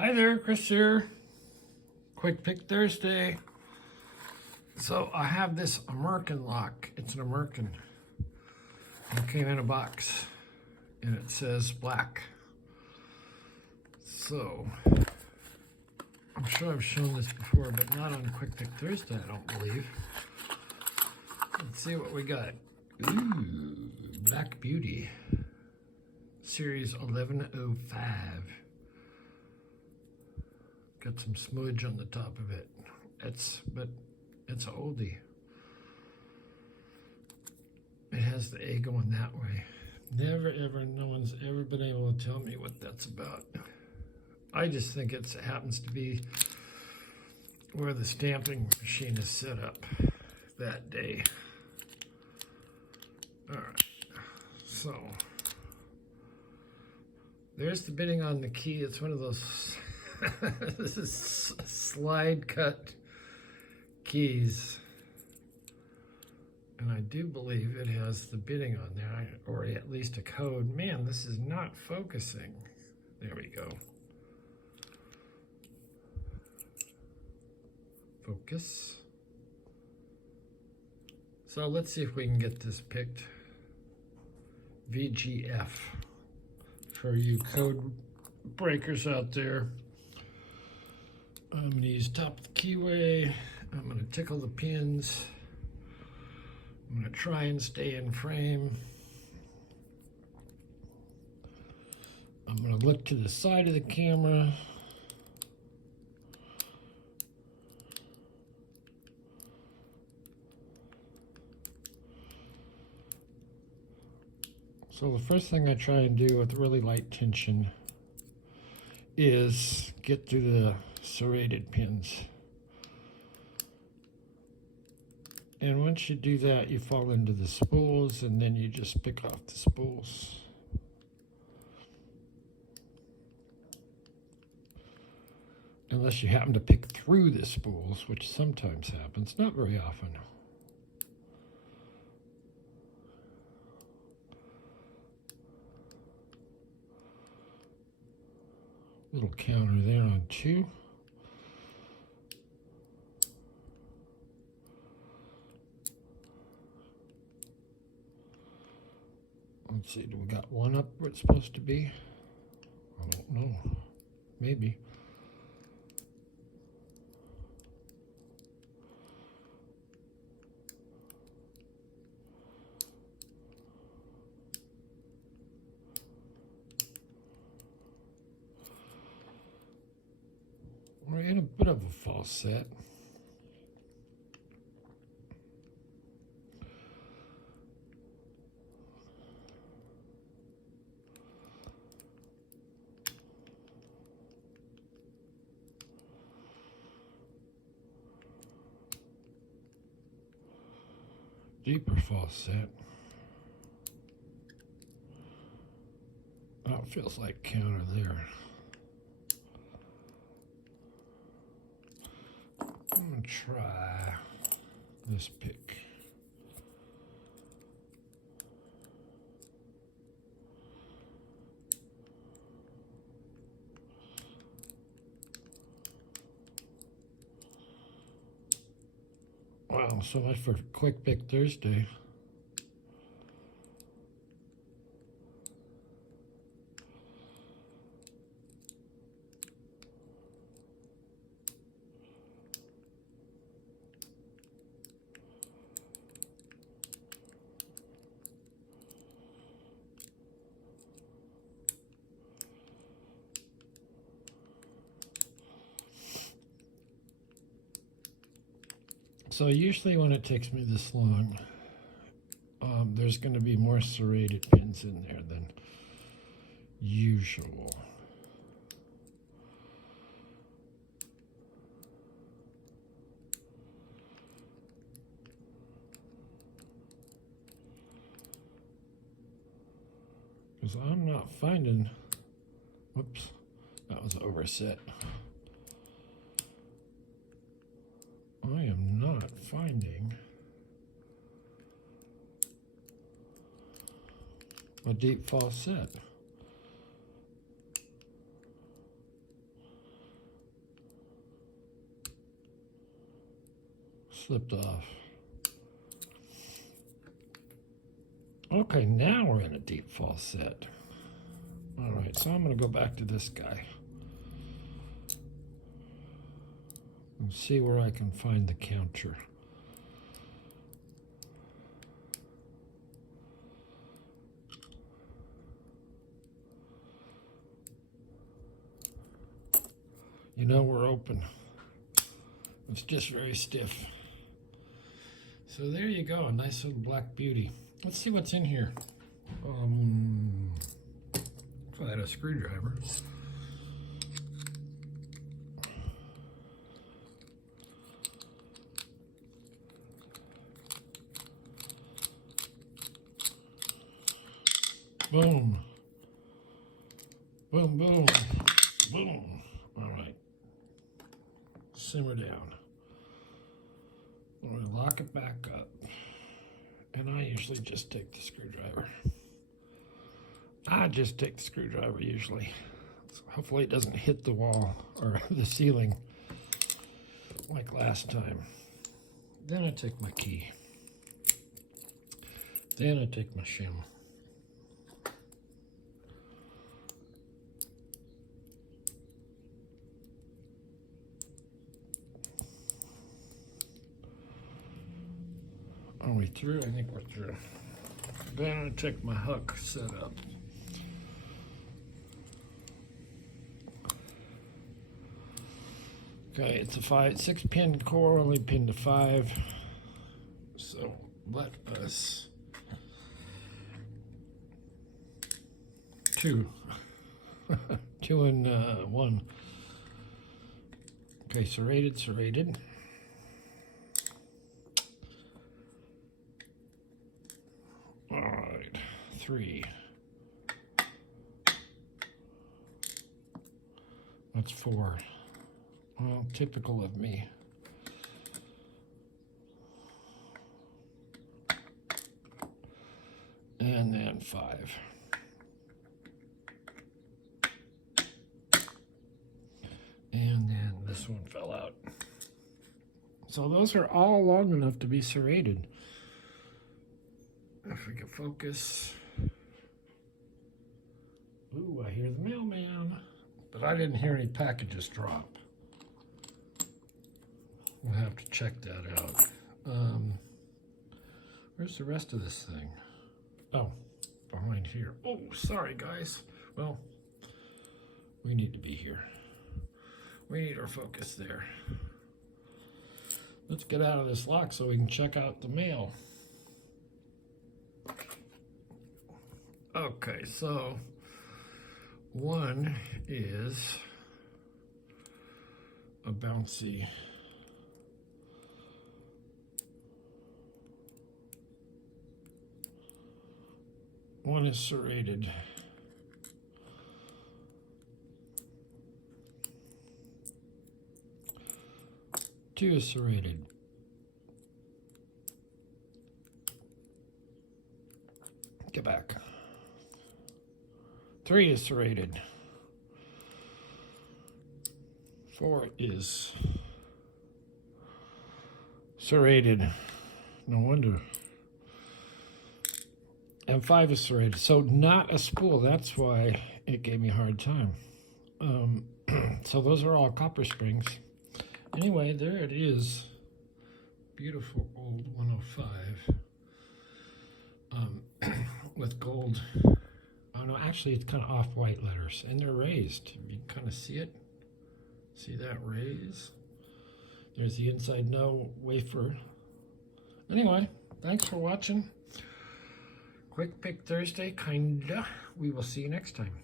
Hi there, Chris here. Quick Pick Thursday. So I have this American lock. It's an American. It came in a box and it says black. So I'm sure I've shown this before, but not on Quick Pick Thursday, I don't believe. Let's see what we got. Ooh, Black Beauty. Series 1105. Got some smudge on the top of it. But it's an oldie. It has the A going that way. No one's ever been able to tell me what that's about. I just think it happens to be where the stamping machine is set up that day. All right, so there's the bidding on the key. It's one of those this is slide cut keys, and I do believe it has the bidding on there, or at least a code. Man, this is not focusing. There we go. Focus. So let's see if we can get this picked. VGF for you code breakers out there. I'm going to use top of the keyway. I'm going to tickle the pins. I'm going to try and stay in frame. I'm going to look to the side of the camera. So the first thing I try and do with really light tension is get through the serrated pins. And once you do that, you fall into the spools, and then you just pick off the spools. Unless you happen to pick through the spools, which sometimes happens, not very often. Little counter there on 2. Let's see, do we got one up where it's supposed to be? I don't know. Maybe. We're in a bit of a false set. Deeper false set. Oh, it feels like counter there. I'm gonna try this pick. Wow, so much for Quick Pick Thursday. So usually when it takes me this long, there's going to be more serrated pins in there than usual. Because I'm not finding, whoops, that was overset. I am not finding a deep false set. slipped off. Okay, now we're in a deep falset. All right, so I'm going to go back to this guy and see where I can find the counter. You know, we're open. It's just very stiff. So there you go, a nice little black beauty. Let's see what's in here. If I had a screwdriver. Boom. Boom, boom, boom. All right. Simmer down. I'm going to lock it back up. And I usually just take the screwdriver. I just take the screwdriver usually. So hopefully it doesn't hit the wall or the ceiling like last time. Then I take my key. Then I take my shim. Are we through? I think we're through. Then I take my hook set up. Okay, it's a 6-pin core, only pin to 5. So let us 2 and 1. Okay, serrated. All right, 3. That's 4. Well, typical of me. And then 5. And then this one fell out. So those are all long enough to be serrated. If we can focus. Ooh, I hear the mailman. But I didn't hear any packages drop. We'll have to check that out. Where's the rest of this thing? Oh, behind here. Oh, sorry, guys. Well, we need to be here. We need our focus there. Let's get out of this lock so we can check out the mail. Okay, so 1 is a bouncy. One is serrated. Two is serrated. Get back. 3 is serrated. 4 is serrated. No wonder. And 5 is serrated. So not a spool. That's why it gave me a hard time. So those are all copper springs. Anyway, there it is. Beautiful old 105. With gold. Oh no, actually it's kind of off-white letters. And they're raised. You can kind of see it. See that raise? There's the inside no wafer. Anyway, thanks for watching. Quick Pick Thursday, kinda. We will see you next time.